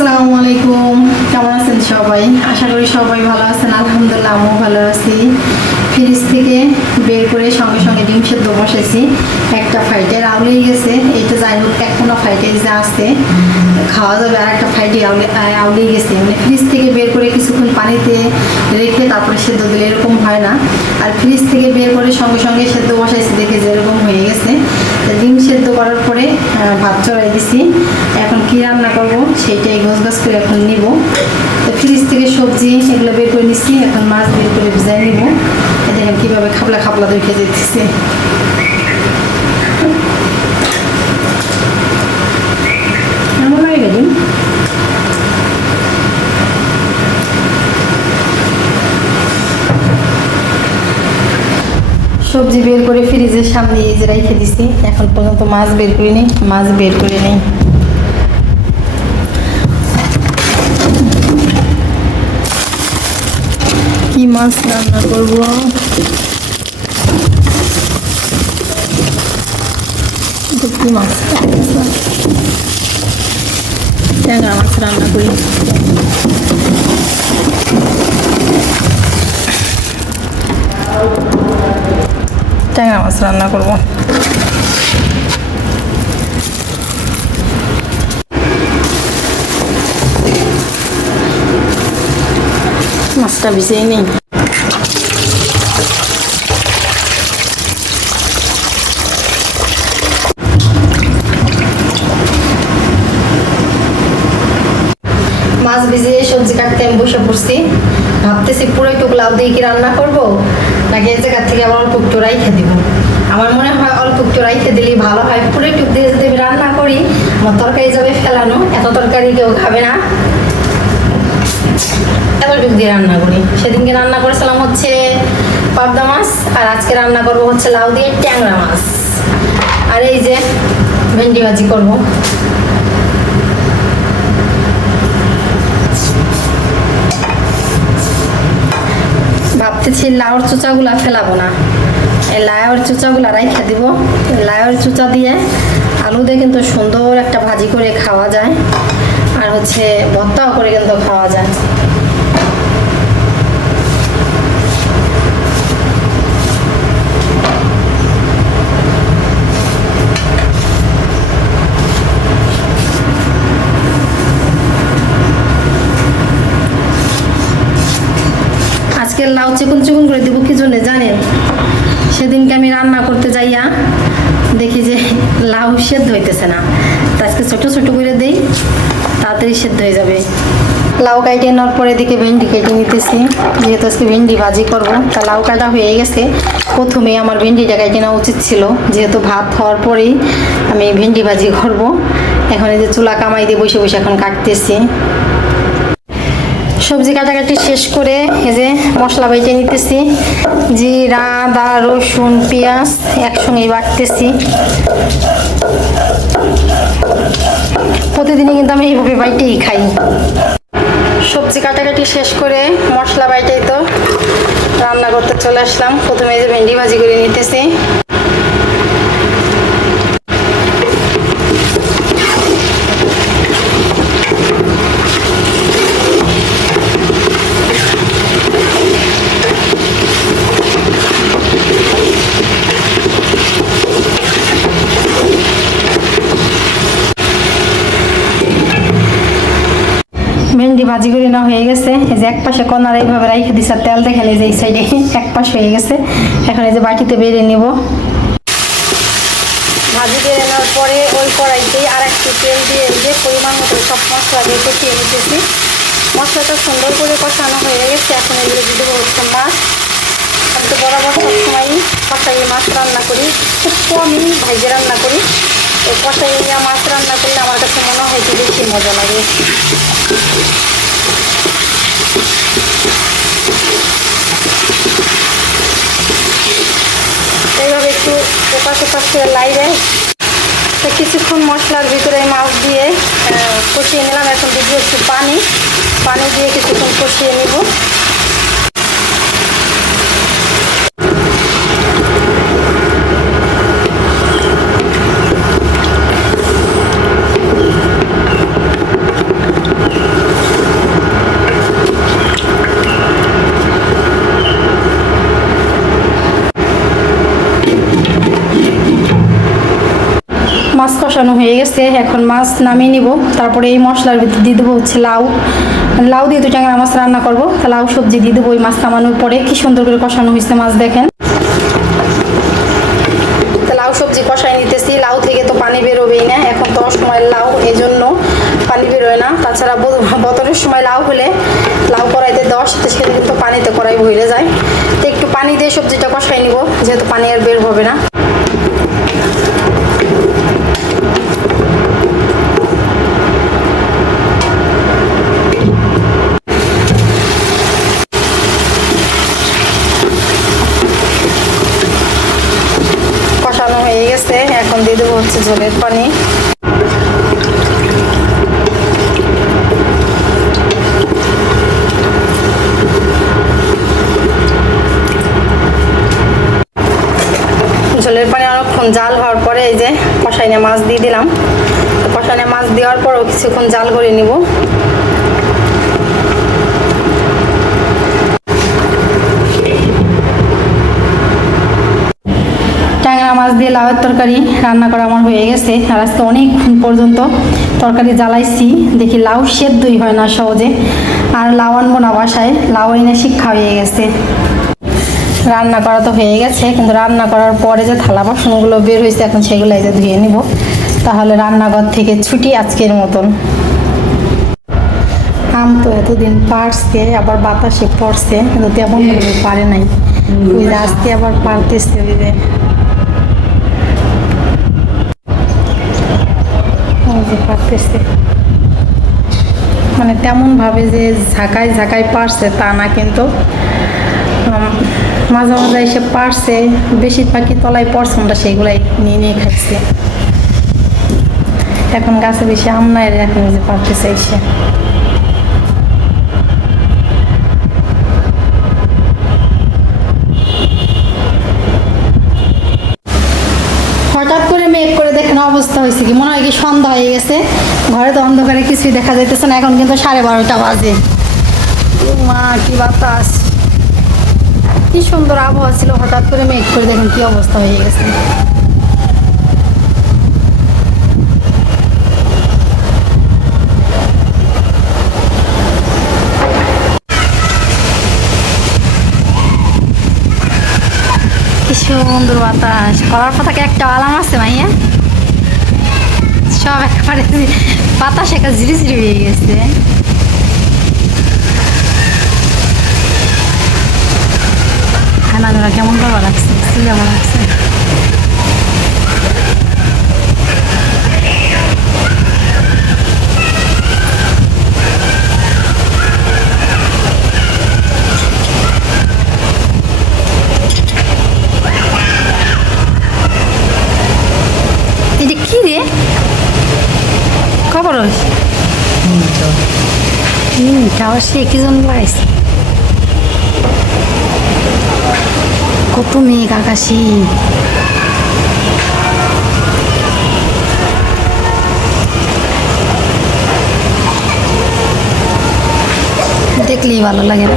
আসসালামু আলাইকুম, কেমন আছেন সবাই? আশা করি সবাই ভালো আছেন। আলহামদুলিল্লাহ আমিও ভালো আছি। ফ্রিজ থেকে বের করে সঙ্গে সঙ্গে ডিম সেদ্ধ বসেছি। একটা ফাইটের আউলেই গেছে, এইটা যাই হোক এখনো ফাইটের যা আছে খাওয়া যাবে, আর একটা ফাইটে আউলেই গেছে। মানে ফ্রিজ থেকে বের করে কিছুক্ষণ পানিতে রেখে তারপরে সেদ্ধ দিলে এরকম হয় না। আর ফ্রিজ থেকে বের করে সঙ্গে সঙ্গে সেদ্ধ বসাইছি দেখে যেরকম হয়ে গেছে। ডিম সেদ্ধ করার পরে ভাত চড়াই দিছি। এখন কি রান্না করব সেইটাই গোছ করে এখন নিব। তো ফ্রিজ থেকে সবজি এগুলো বের করে নিচ্ছি, এখন মাছ বের করে ভিজাই নিব। দেখেন কীভাবে খাবলা খাবলা দেখে যেতেছে। এমন হয়ে গেল সবজি বের করে ফ্রিজের সামনে এই যে রেখে দিছি। এখন পর্যন্ত মাছ বের করে নেই, মাছ বের করে নেই। কি মাছ রান্না করব? কি মাছ? ট্যাংরা মাছ রান্না করি। ট্যাংরা মাছ রান্না করবো। মাছটা ভিজিয়ে নেই। মাছ ভিজিয়ে সবজি কাটতে আমি বসে পড়ছি। ভাবতেছি পুরো একটু লাউ দিয়ে কি রান্না করব, নাকি এই জায়গা থেকে আবার অল্প একটু রাইখে দিব। আমার মনে হয় অল্প একটু রাইখে দিলেই ভালো হয়। পুরো একটু দিয়ে যদি আমি রান্না করি আমার তরকারি যাবে ফেলানো, এত তরকারি কেউ খাবে না। এতটুকু দিয়ে রান্না করি। সেদিনকে রান্না করেছিলাম হচ্ছে পাবদা মাছ, আর আজকে রান্না করবো হচ্ছে লাউ দিয়ে ট্যাংরা মাছ। আর এই যে ভেন্ডি ভাজি করবো। ভাবতেছি লাউর চোচাগুলা ফেলাবো না, এই লাউর চোচাগুলা রাইখে দিব। লাউর চোচা দিয়ে আলু দিয়ে কিন্তু সুন্দর একটা ভাজি করে খাওয়া যায়, আর হচ্ছে ভর্তাও করে কিন্তু খাওয়া যায়। আজকে লাউ চিকুন চিকুন করে দিব কি জন্য জানেন? সেদিনকে আমি রান্না করতে যাইয়া দেখি যে লাউ সেদ্ধ হইতেছে না, তা আজকে ছোট ছোট করে দেই, তাড়াতাড়ি সেদ্ধ হয়ে যাবে। লাউ কাটে নেওয়ার পরে এদিকে ভেন্ডি কেটে নিতেছি, যেহেতু আজকে ভেন্ডি ভাজি করবো। তা লাউ কাটা হয়ে গেছে, প্রথমে আমার ভেন্ডিটা কেটে নেওয়া উচিত ছিল, যেহেতু ভাত হওয়ার পরেই আমি ভেন্ডি ভাজি করব। এখন এই যে চুলা কামাই দিয়ে বসে বসে এখন কাটতেছি। সবজি কাটাকাটি শেষ করে এই যে মশলা বেটে নিতেছি। জিরা, আদা, রসুন, পেঁয়াজ একসঙ্গে বাটতেছি। প্রতিদিনই কিন্তু আমি এইভাবে বাইটেই খাই। সবজি কাটাকাটি শেষ করে মশলা বাইটেই তো রান্না করতে চলে আসলাম। প্রথমে এই যে ভেন্ডি ভাজি করে নিতেছি। ভেন্ডি ভাজি করে না হয়ে গেছে, এই যে এক পাশে কর্নার এইভাবে রাইখে দিছে, তেল দেখেন এই যে এই সাইডে এক পাশ হয়ে গেছে। এখন এই যে বাটিতে বেড়ে নেব। ভাজি বেড়ে নেওয়ার পরে ওই কড়াইতেই আর একটু তেল দিয়ে দিয়ে পরিমাণ মতো সব মশলা দিয়ে কষিয়ে নিতেছি। মশলাটা সুন্দর করে কষানো হয়ে গেছে। এখন এগুলো দিয়ে দেবো হচ্ছে মাছ। আমি তো বরাবর সবসময়ই কষাইয়ে মাছ রান্না করি, খুব কমই ভাইজে রান্না করি। তো কষাইয়া মাছ রান্না করলে আমার কাছে মনে হয় যে বেশি মজা লাগে। এইভাবে একটু ওপাশে পাশে লাইরে কিছুক্ষণ মশলার ভিতরে মাছ দিয়ে কষিয়ে নিলাম। এখন দিয়ে একটু পানি দিয়ে কিছুক্ষণ কষিয়ে নিব। কষানো হয়ে গেছে, এখন মাছ নামিয়ে নিব। তারপরে এই মশলার ভিতরে দিয়ে দেবো হচ্ছে লাউ। লাউ দিয়ে তো ট্যাংরা মাছ রান্না করবো, তা লাউ সবজি দিয়ে দেবো। ওই মাছ নামানোর পরে কি সুন্দর করে কষানো হয়েছে মাছ, দেখেন। লাউ সবজি কষাই নিতেছি। লাউ থেকে তো পানি বেরোবেই না, এখন তো অসময়ের লাউ, এই জন্য পানি বেরোয় না। তাছাড়া বছরের সময় লাউ হলে লাউ কড়াইতে দেওয়ার সাথে সাথে কিন্তু পানিতে কড়াই ভরে যায়। তো একটু পানি দিয়ে সবজিটা কষাই নিব, যেহেতু পানি আর বের হবে না। কষানো হয়ে গেছে, এখন দিয়ে দেবো হচ্ছে ঝোলের পানি। ঝোলের পানি অনেকক্ষণ জাল হওয়ার পরে এই যে কষাইনে মাছ দিয়ে দিলাম। কষাইনে মাছ দেওয়ার পরও কিছুক্ষণ জাল করে নিব। ট্যাংরা মাছ দিয়ে লাউয়ের তরকারি রান্না করা আমার হয়ে গেছে। আর আজকে অনেকক্ষণ পর্যন্ত তরকারি জ্বালাইছি, দেখি লাউ সেদ্ধই হয় না সহজে। আর লাউ আনবো না বাসায়, লাউ এনে শিক্ষা হয়ে গেছে। রান্না করা তো হয়ে গেছে, কিন্তু রান্না করার পরে যে থালা বাসনগুলো বের হয়েছে, এখন সেগুলো এই যে ধুয়ে নিব। তাহলে রান্নাঘর থেকে ছুটি আজকের মতন। আম তো এতদিন পারছে, আবার বাতাসে পড়ছে, কিন্তু তেমন পারে নাই। ওই যে আজকে আবার পারতেছে, ওই যে পারতেছে। মানে তেমন ভাবে যে ঝাঁকায় ঝাঁকায় পারছে তা না, কিন্তু মাঝে মাঝে এসে পারছে। বেশিরভাগই তলায় পড়ছে, আমরা সেইগুলাই নিয়ে নিয়ে খাচ্ছি। এখন গাছে বেশি আম নাই, এখন যে পারতেছে এসে। হঠাৎ করে মেঘ করে দেখেন অবস্থা হয়েছে কি, মনে হয় কি সন্ধ্যা হয়ে গেছে। ঘরে তো অন্ধকারে কিছুই দেখা যাইতেছে না। এখন কিন্তু 12:30 বাজে। মা কি বাতাস, কি সুন্দর আবহাওয়া ছিল, হঠাৎ করে মেঘ করে দেখেন কি অবস্থা হয়ে গেছে। কি সুন্দর বাতাস। কলার পাতাকে একটা আলাম আছে ভাইয়া, সব একেবারে বাতাস একটা ঝিরিঝিরি হয়ে গেছে। খানা ধরা কেমন ভালো লাগছে, কেমন লাগছে। এটা কি রে, খবর খাওয়া সে কি জন লাগাইছে। কত মেঘ আকাশি। দেখলেই ভালো লাগে না।